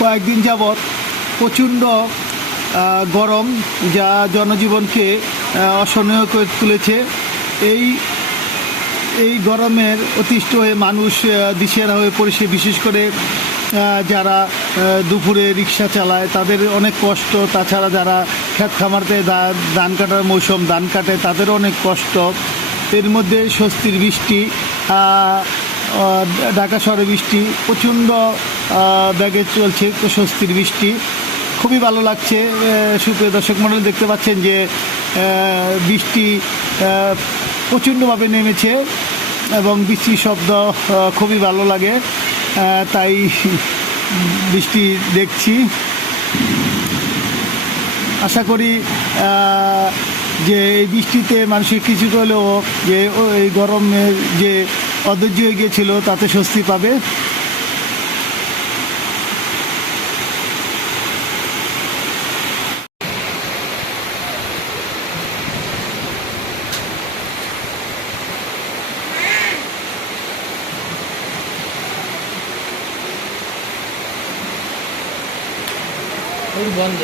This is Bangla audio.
কয়েকদিন যাবৎ প্রচণ্ড গরম, যা জনজীবনকে অসহনীয় করে তুলেছে। এই গরমের অতিষ্ঠ হয়ে মানুষ দিশেহারা হয়ে পড়েছে। বিশেষ করে যারা দুপুরে রিক্সা চালায় তাদের অনেক কষ্ট, তাছাড়া যারা ক্ষেত খামারতে ধান কাটার মৌসুম ধান কাটে তাদেরও অনেক কষ্ট। এর মধ্যে স্বস্তির বৃষ্টি, ঢাকা শহরে বৃষ্টি প্রচণ্ড বেগে চলছে, স্বস্তির বৃষ্টি খুবই ভালো লাগছে। সুপ্রিয় দর্শক মণ্ডলী, দেখতে পাচ্ছেন যে বৃষ্টি প্রচণ্ডভাবে নেমেছে এবং বৃষ্টির শব্দ খুবই ভালো লাগে, তাই বৃষ্টি দেখছি। আশা করি যে এই বৃষ্টিতে মানুষের কিছু হলেও যে এই গরমের যে অধৈর্য হয়ে গিয়েছিল তাতে স্বস্তি পাবে। বন্ধ